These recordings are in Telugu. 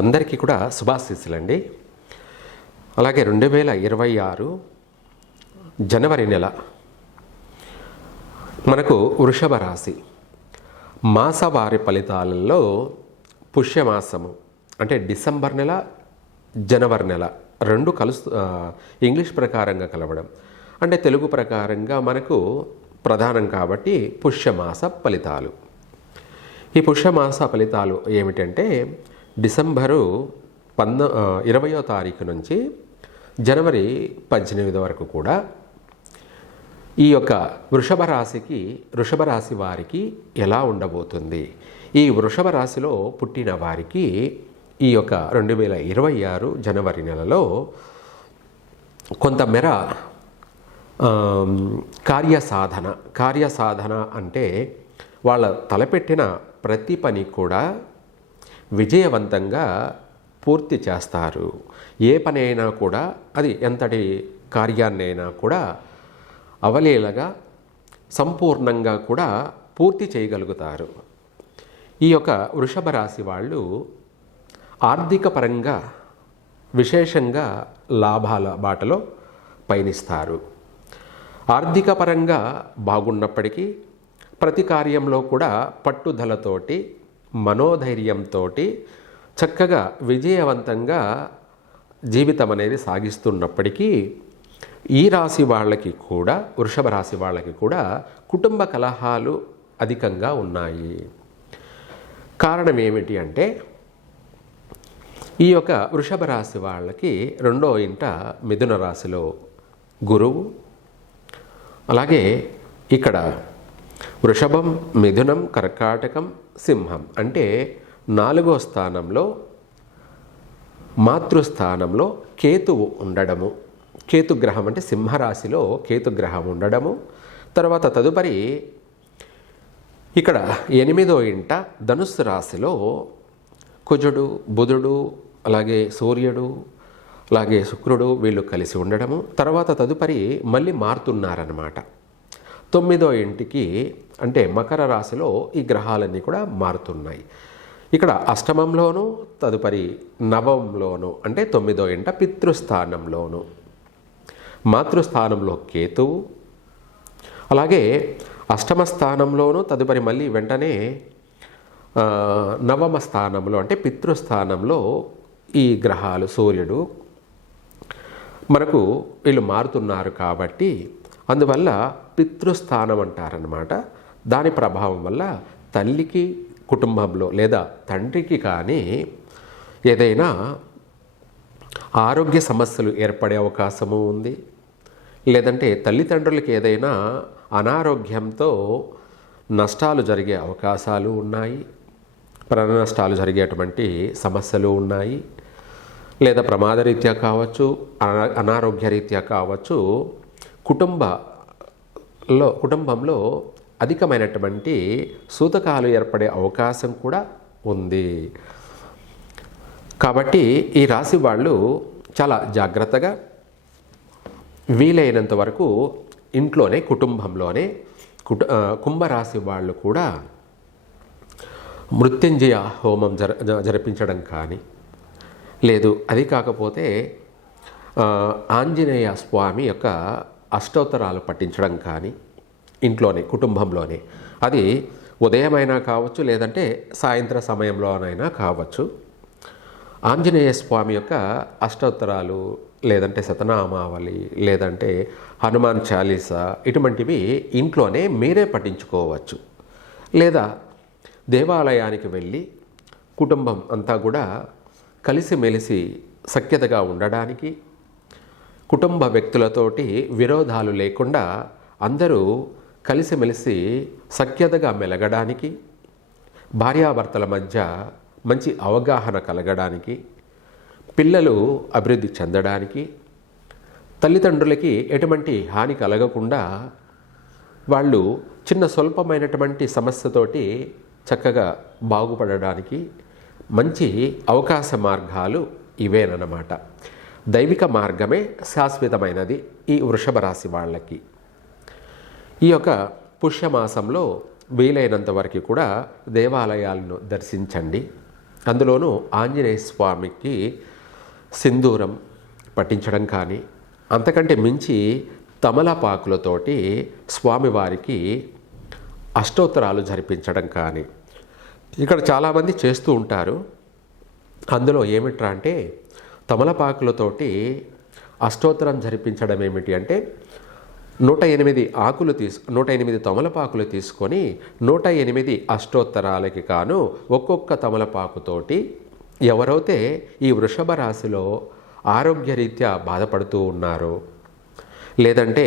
అందరికీ కూడా శుభాశీస్సులండి. అలాగే 2026 జనవరి నెల మనకు వృషభ రాశి మాసవారి ఫలితాలలో పుష్యమాసము అంటే డిసెంబర్ నెల, జనవరి నెల రెండు ఇంగ్లీష్ ప్రకారంగా కలవడం అంటే తెలుగు ప్రకారంగా మనకు ప్రధానం కాబట్టి పుష్యమాస ఫలితాలు. ఈ పుష్యమాస ఫలితాలు ఏమిటంటే డిసెంబరు 20వ తారీఖు నుంచి జనవరి 18 వరకు కూడా ఈ యొక్క వృషభ రాశి వారికి ఎలా ఉండబోతుంది. ఈ వృషభ రాశిలో పుట్టిన వారికి ఈ యొక్క 2026 జనవరి నెలలో కొంతమేర కార్యసాధన అంటే వాళ్ళ తలపెట్టిన ప్రతి పని కూడా విజయవంతంగా పూర్తి చేస్తారు. ఏ పని అయినా కూడా అది ఎంతటి కార్యాన్నైనా కూడా అవలీలగా సంపూర్ణంగా కూడా పూర్తి చేయగలుగుతారు. ఈ యొక్క వృషభ రాశి వాళ్ళు ఆర్థిక పరంగా విశేషంగా లాభాల బాటలో పయనిస్తారు. ఆర్థిక పరంగా బాగున్నప్పటికీ ప్రతి కార్యంలో కూడా పట్టుదలతోటి మనోధైర్యంతో చక్కగా విజయవంతంగా జీవితం అనేది సాగిస్తున్నప్పటికీ ఈ రాశి వాళ్ళకి కూడా వృషభ రాశి వాళ్ళకి కూడా కుటుంబ కలహాలు అధికంగా ఉన్నాయి. కారణం ఏమిటి అంటే ఈ యొక్క వృషభ రాశి వాళ్ళకి 2వ ఇంట మిథున రాశిలో గురువు, అలాగే ఇక్కడ వృషభం, మిథునం, కర్కాటకం, సింహం అంటే 4వ స్థానంలో మాతృస్థానంలో కేతువు ఉండడము, కేతుగ్రహం అంటే సింహరాశిలో కేతుగ్రహం ఉండడము, తర్వాత తదుపరి ఇక్కడ 8వ ఇంట ధనుస్సు రాశిలో కుజుడు, బుధుడు, అలాగే సూర్యుడు, అలాగే శుక్రుడు వీళ్ళు కలిసి ఉండడము, తర్వాత తదుపరి మళ్ళీ మారుతున్నారన్నమాట. 9వ ఇంటికి అంటే మకర రాశిలో ఈ గ్రహాలన్నీ కూడా మారుతున్నాయి. ఇక్కడ అష్టమంలోను, తదుపరి నవంలోను అంటే 9వ ఇంట పితృస్థానంలోను, మాతృస్థానంలో కేతువు, అలాగే అష్టమ స్థానంలోను తదుపరి మళ్ళీ వెంటనే నవమ స్థానంలో అంటే పితృస్థానంలో ఈ గ్రహాలు సూర్యుడు మనకు వీళ్ళు మారుతున్నారు కాబట్టి అందువల్ల పితృస్థానం అంటారనమాట. దాని ప్రభావం వల్ల తల్లికి కుటుంబంలో లేదా తండ్రికి కానీ ఏదైనా ఆరోగ్య సమస్యలు ఏర్పడే అవకాశము ఉంది. లేదంటే తల్లిదండ్రులకి ఏదైనా అనారోగ్యంతో నష్టాలు జరిగే అవకాశాలు ఉన్నాయి, ప్రాణ నష్టాలు జరిగేటువంటి సమస్యలు ఉన్నాయి. లేదా ప్రమాదరీత్యా కావచ్చు, అనారోగ్యరీత్యా కావచ్చు, కుటుంబంలో అధికమైనటువంటి సూతకాలు ఏర్పడే అవకాశం కూడా ఉంది. కాబట్టి ఈ రాశి వాళ్ళు చాలా జాగ్రత్తగా వీలైనంత వరకు ఇంట్లోనే కుటుంబంలోనే కుంభరాశి వాళ్ళు కూడా మృత్యుంజయ హోమం జరిపించడం కానీ, లేదు అది కాకపోతే ఆంజనేయ స్వామి యొక్క అష్టోత్తరాలు పఠించడం కానీ ఇంట్లోనే కుటుంబంలోనే, అది ఉదయమైనా కావచ్చు లేదంటే సాయంత్ర సమయంలోనైనా కావచ్చు. ఆంజనేయ స్వామి యొక్క అష్టోత్తరాలు లేదంటే శతనామావళి లేదంటే హనుమాన్ చాలీసా ఇటువంటివి ఇంట్లోనే మీరే పఠించుకోవచ్చు. లేదా దేవాలయానికి వెళ్ళి కుటుంబం అంతా కూడా కలిసిమెలిసి సఖ్యతగా ఉండడానికి, కుటుంబ వ్యక్తులతోటి విరోధాలు లేకుండా అందరూ కలిసిమెలిసి సఖ్యతగా మెలగడానికి, భార్యాభర్తల మధ్య మంచి అవగాహన కలగడానికి, పిల్లలు అభివృద్ధి చెందడానికి, తల్లిదండ్రులకి ఎటువంటి హాని కలగకుండా వాళ్ళు చిన్న స్వల్పమైనటువంటి సమస్యతోటి చక్కగా బాగుపడడానికి మంచి అవకాశ మార్గాలు ఇవేనన్నమాట. దైవిక మార్గమే శాశ్వతమైనది ఈ వృషభ రాశి వాళ్ళకి. ఈ యొక్క పుష్యమాసంలో వీలైనంత వరకు కూడా దేవాలయాలను దర్శించండి. అందులోనూ ఆంజనేయ స్వామికి సింధూరం పట్టించడం కానీ, అంతకంటే మించి తమలపాకులతోటి స్వామివారికి అష్టోత్తరాలు జరిపించడం కానీ ఇక్కడ చాలామంది చేస్తూ ఉంటారు. అందులో ఏమిట్రా అంటే తమలపాకులతోటి అష్టోత్తరం జరిపించడం ఏమిటి అంటే 108 తమలపాకులు తీసుకొని 108 అష్టోత్తరాలకి కాను ఒక్కొక్క తమలపాకుతోటి ఎవరైతే ఈ వృషభ రాశిలో ఆరోగ్యరీత్యా బాధపడుతూ ఉన్నారో, లేదంటే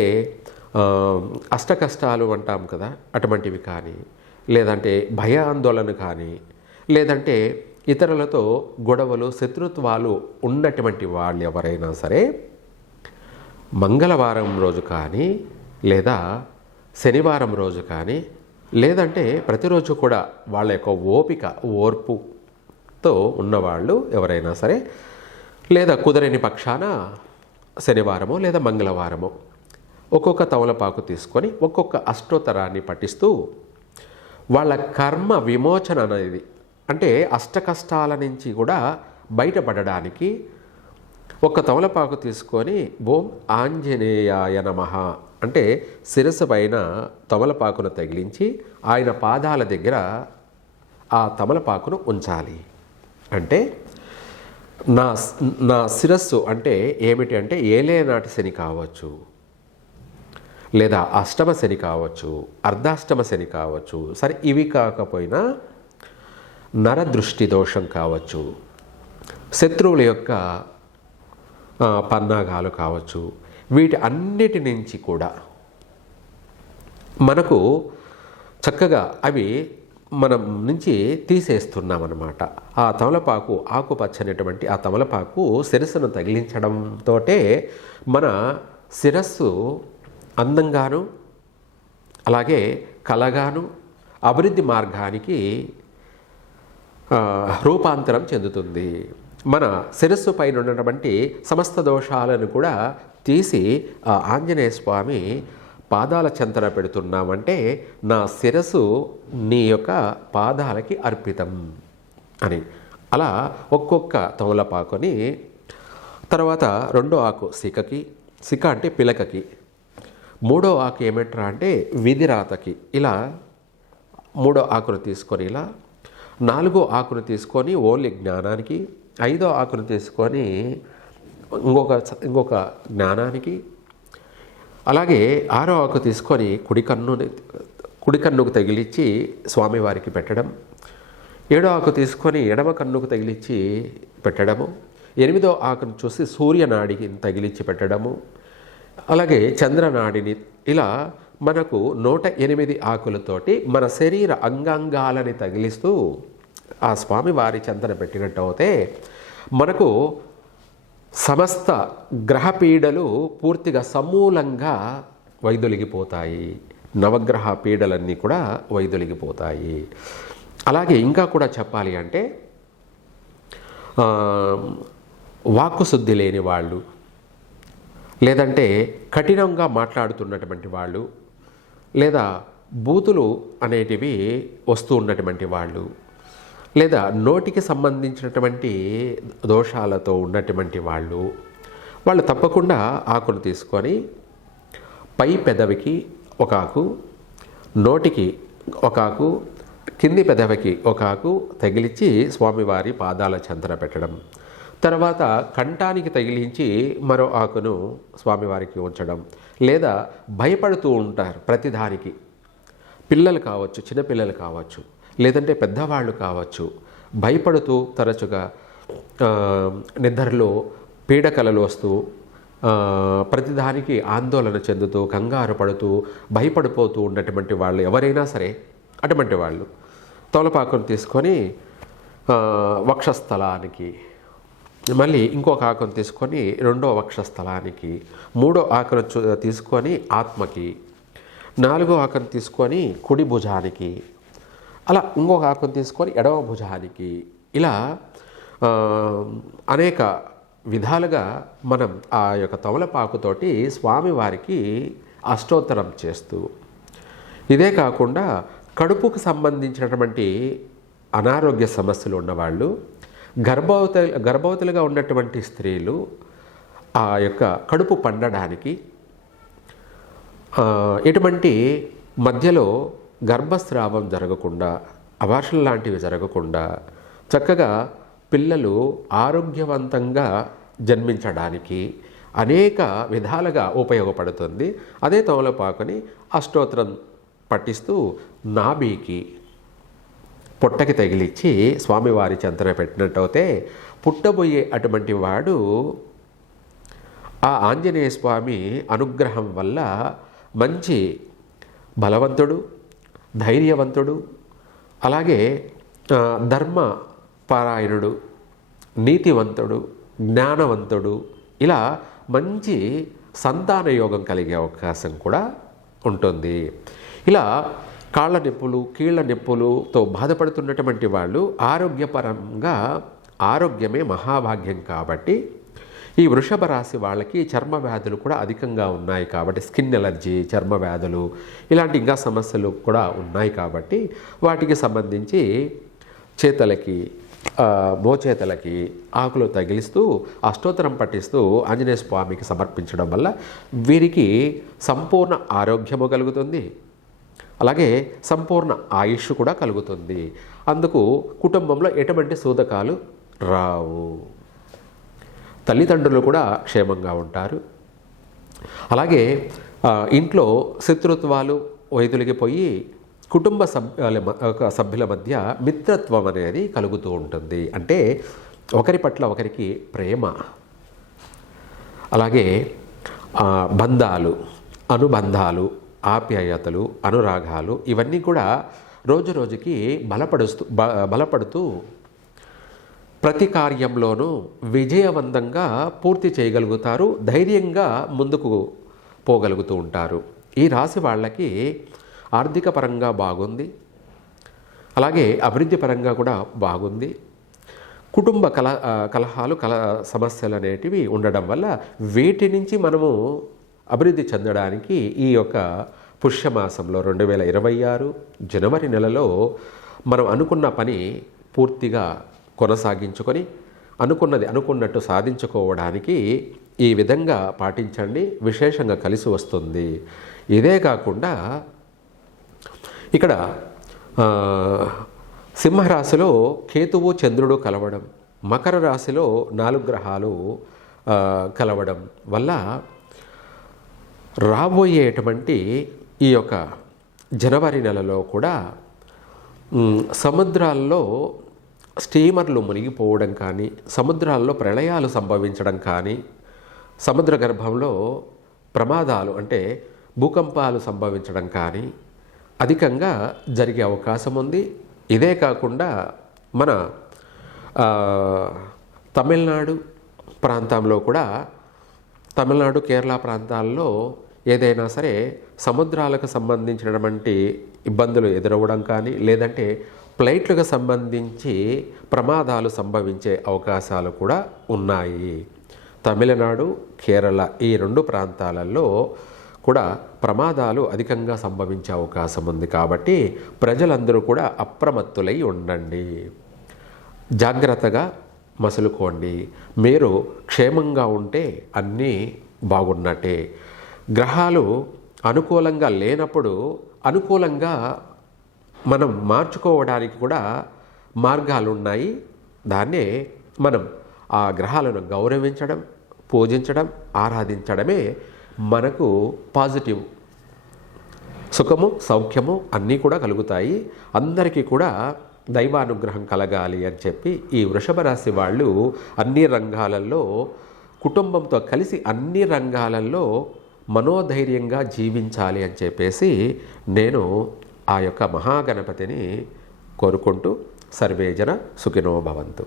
అష్ట కష్టాలు అంటాం కదా అటువంటివి కానీ, లేదంటే భయ ఆందోళన కానీ, లేదంటే ఇతరులతో గొడవలు శత్రుత్వాలు ఉన్నటువంటి వాళ్ళు ఎవరైనా సరే మంగళవారం రోజు కానీ, లేదా శనివారం రోజు కానీ, లేదంటే ప్రతిరోజు కూడా వాళ్ళ యొక్క ఓర్పుతో ఉన్నవాళ్ళు ఎవరైనా సరే, లేదా కుదరని పక్షాన శనివారమో లేదా మంగళవారమో ఒక్కొక్క తమలపాకు తీసుకొని ఒక్కొక్క అష్టోత్తరాన్ని పఠిస్తూ వాళ్ళ కర్మ విమోచన అనేది, అంటే అష్ట కష్టాల నుంచి కూడా బయటపడడానికి ఒక తమలపాకు తీసుకొని ఓం ఆంజనేయాయ నమః అంటే శిరస్సు పైన తమలపాకును తగిలించి ఆయన పాదాల దగ్గర ఆ తమలపాకును ఉంచాలి. అంటే నా శిరస్సు అంటే ఏమిటి అంటే ఏలేనాటి శని కావచ్చు, లేదా అష్టమ శని కావచ్చు, అర్ధాష్టమ శని కావచ్చు, సరే ఇవి కాకపోయినా నరదృష్టి దోషం కావచ్చు, శత్రువుల యొక్క పన్నాగాలు కావచ్చు, వీటి అన్నిటి నుంచి కూడా మనకు చక్కగా అవి మనం నుంచి తీసేస్తున్నామన్నమాట. ఆ తమలపాకు ఆకుపచ్చనేటువంటి ఆ తమలపాకు శిరస్సును తగిలించడంతో మన శిరస్సు అందంగాను అలాగే కలగాను అభివృద్ధి మార్గానికి రూపాంతరం చెందుతుంది. మన శిరస్సు పైన ఉన్నటువంటి సమస్త దోషాలను కూడా తీసి ఆ ఆంజనేయ స్వామి పాదాల చెంతన పెడుతున్నామంటే నా శిరస్సు నీ యొక్క పాదాలకి అర్పితం అని. అలా ఒక్కొక్క తమలపాకుని తర్వాత రెండో ఆకు సిక అంటే పిలకకి, మూడో ఆకు ఏమిట్రా అంటే విధిరాతకి, ఇలా మూడో ఆకును తీసుకొని ఇలా, నాలుగో ఆకును తీసుకొని ఓన్లీ జ్ఞానానికి, ఐదో ఆకును తీసుకొని ఇంకొక జ్ఞానానికి, అలాగే ఆరో ఆకు తీసుకొని కుడి కన్నుకు తగిలిచ్చి స్వామివారికి పెట్టడం, ఏడో ఆకు తీసుకొని ఎడమ కన్నుకు తగిలిచ్చి పెట్టడము, ఎనిమిదో ఆకును చూసి సూర్యనాడికి తగిలిచ్చి పెట్టడము, అలాగే చంద్రనాడిని, ఇలా మనకు 108 ఆకులతోటి మన శరీర అంగాంగాలని తగిలిస్తూ ఆ స్వామివారి చెంతన పెట్టినట్టు అయితే మనకు సమస్త గ్రహపీడలు పూర్తిగా సమూలంగా వైదొలిగిపోతాయి. నవగ్రహ పీడలన్నీ కూడా వైదొలిగిపోతాయి. అలాగే ఇంకా కూడా చెప్పాలి అంటే వాక్కు శుద్ధి లేని వాళ్ళు, లేదంటే కఠినంగా మాట్లాడుతున్నటువంటి వాళ్ళు, లేదా బూతులు అనేటివి వస్తూ ఉన్నటువంటి వాళ్ళు, లేదా నోటికి సంబంధించినటువంటి దోషాలతో ఉన్నటువంటి వాళ్ళు తప్పకుండా ఆకును తీసుకొని పై పెదవికి ఒక ఆకు, నోటికి ఒక ఆకు, కింది పెదవికి ఒక ఆకు తగిలించి స్వామివారి పాదాల చెంతన పెట్టడం, తర్వాత కంఠానికి తగిలించి మరో ఆకును స్వామివారికి ఉంచడం. లేదా భయపడుతూ ఉంటారు ప్రతిదానికి, పిల్లలు కావచ్చు, చిన్నపిల్లలు కావచ్చు, లేదంటే పెద్దవాళ్ళు కావచ్చు, భయపడుతూ తరచుగా నిద్రలో పీడకలలు వస్తూ ప్రతిదానికి ఆందోళన చెందుతూ కంగారు పడుతూ భయపడిపోతూ ఉన్నటువంటి వాళ్ళు ఎవరైనా సరే, అటువంటి వాళ్ళు తమలపాకును తీసుకొని వక్షస్థలానికి, మళ్ళీ ఇంకొక ఆకును తీసుకొని రెండో వక్షస్థలానికి, మూడో ఆకును తీసుకొని ఆత్మకి, నాలుగో ఆకును తీసుకొని కుడి భుజానికి, అలా ఇంకొక ఆకును తీసుకొని ఎడవ భుజానికి, ఇలా అనేక విధాలుగా మనం ఆ యొక్క తమలపాకుతోటి స్వామివారికి అష్టోత్తరం చేస్తూ, ఇదే కాకుండా కడుపుకు సంబంధించినటువంటి అనారోగ్య సమస్యలు ఉన్నవాళ్ళు, గర్భవతులుగా ఉన్నటువంటి స్త్రీలు ఆ యొక్క కడుపు పండడానికి, ఎటువంటి మధ్యలో గర్భస్రావం జరగకుండా, అబార్షన్ లాంటివి జరగకుండా చక్కగా పిల్లలు ఆరోగ్యవంతంగా జన్మించడానికి అనేక విధాలుగా ఉపయోగపడుతుంది. అదే తమలపాకుని అష్టోత్తరం పఠిస్తూ నాభికి, పొట్టకి తగిలిచ్చి స్వామివారి చెంతన పెట్టినట్టయితే పుట్టబోయే అటువంటి వాడు ఆ ఆంజనేయ స్వామి అనుగ్రహం వల్ల మంచి బలవంతుడు, ధైర్యవంతుడు, అలాగే ధర్మపరాయణుడు, నీతివంతుడు, జ్ఞానవంతుడు, ఇలా మంచి సంతాన యోగం కలిగే అవకాశం కూడా ఉంటుంది. ఇలా కాళ్ళ నొప్పులు, కీళ్ళ నొప్పులతో బాధపడుతున్నటువంటి వాళ్ళు ఆరోగ్యపరంగా, ఆరోగ్యమే మహాభాగ్యం కాబట్టి ఈ వృషభ రాశి వాళ్ళకి చర్మ వ్యాధులు కూడా అధికంగా ఉన్నాయి కాబట్టి, స్కిన్ ఎలర్జీ, చర్మ వ్యాధులు ఇలాంటి ఇంకా సమస్యలు కూడా ఉన్నాయి కాబట్టి వాటికి సంబంధించి చేతలకి, మోచేతలకి ఆకులు తగిలిస్తూ అష్టోత్తరం పఠిస్తూ ఆంజనేయ స్వామికి సమర్పించడం వల్ల వీరికి సంపూర్ణ ఆరోగ్యము కలుగుతుంది, అలాగే సంపూర్ణ ఆయుష్ కూడా కలుగుతుంది. అందుకు కుటుంబంలో ఎటువంటి సూతకాలు రావు, తల్లిదండ్రులు కూడా క్షేమంగా ఉంటారు. అలాగే ఇంట్లో శత్రుత్వాలు వైదొలిగిపోయి కుటుంబ సభ్యుల మధ్య మిత్రత్వం అనేది కలుగుతూ ఉంటుంది. అంటే ఒకరి పట్ల ఒకరికి ప్రేమ, అలాగే బంధాలు, అనుబంధాలు, ఆప్యాయతలు, అనురాగాలు ఇవన్నీ కూడా రోజు రోజుకి బలపడుతూ ప్రతి కార్యంలోనూ విజయవంతంగా పూర్తి చేయగలుగుతారు, ధైర్యంగా ముందుకు పోగలుగుతూ ఉంటారు. ఈ రాశి వాళ్ళకి ఆర్థిక పరంగా బాగుంది, అలాగే అభివృద్ధి పరంగా కూడా బాగుంది. కుటుంబ కలహాలు, సమస్యలు అనేటివి ఉండడం వల్ల వీటి నుంచి మనము అభివృద్ధి చెందడానికి ఈ యొక్క పుష్యమాసంలో 2026 జనవరి నెలలో మనం అనుకున్న పని పూర్తిగా కొనసాగించుకొని అనుకున్నది అనుకున్నట్టు సాధించుకోవడానికి ఈ విధంగా పాటించండి, విశేషంగా కలిసి వస్తుంది. ఇదే కాకుండా ఇక్కడ సింహరాశిలో కేతువు, చంద్రుడు కలవడం, మకర రాశిలో 4 గ్రహాలు కలవడం వల్ల రాబోయేటువంటి ఈ యొక్క జనవరి నెలలో కూడా సముద్రాల్లో స్టీమర్లు మునిగిపోవడం కానీ, సముద్రాల్లో ప్రళయాలు సంభవించడం కానీ, సముద్ర గర్భంలో ప్రమాదాలు అంటే భూకంపాలు సంభవించడం కానీ అధికంగా జరిగే అవకాశం ఉంది. ఇదే కాకుండా మన తమిళనాడు ప్రాంతంలో కూడా, తమిళనాడు, కేరళ ప్రాంతాల్లో ఏదైనా సరే సముద్రాలకు సంబంధించినటువంటి ఇబ్బందులు ఎదురవ్వడం కానీ, లేదంటే ఫ్లైట్లకు సంబంధించి ప్రమాదాలు సంభవించే అవకాశాలు కూడా ఉన్నాయి. తమిళనాడు, కేరళ ఈ 2 ప్రాంతాలలో కూడా ప్రమాదాలు అధికంగా సంభవించే అవకాశం ఉంది. కాబట్టి ప్రజలందరూ కూడా అప్రమత్తులై ఉండండి, జాగ్రత్తగా మసులుకోండి. మీరు క్షేమంగా ఉంటే అన్నీ బాగున్నట్టే. గ్రహాలు అనుకూలంగా లేనప్పుడు అనుకూలంగా మనం మార్చుకోవడానికి కూడా మార్గాలు ఉన్నాయి. దాన్నే మనం ఆ గ్రహాలను గౌరవించడం, పూజించడం, ఆరాధించడమే మనకు పాజిటివ్, సుఖము, సౌఖ్యము అన్నీ కూడా కలుగుతాయి. అందరికీ కూడా దైవానుగ్రహం కలగాలి అని చెప్పి ఈ వృషభ రాశి వాళ్ళు అన్ని రంగాలలో, కుటుంబంతో కలిసి అన్ని రంగాలలో మనోధైర్యంగా జీవించాలి అని చెప్పేసి నేను ఆ యొక్క మహాగణపతిని కోరుకుంటూ సర్వేజన సుఖినో భవంతు.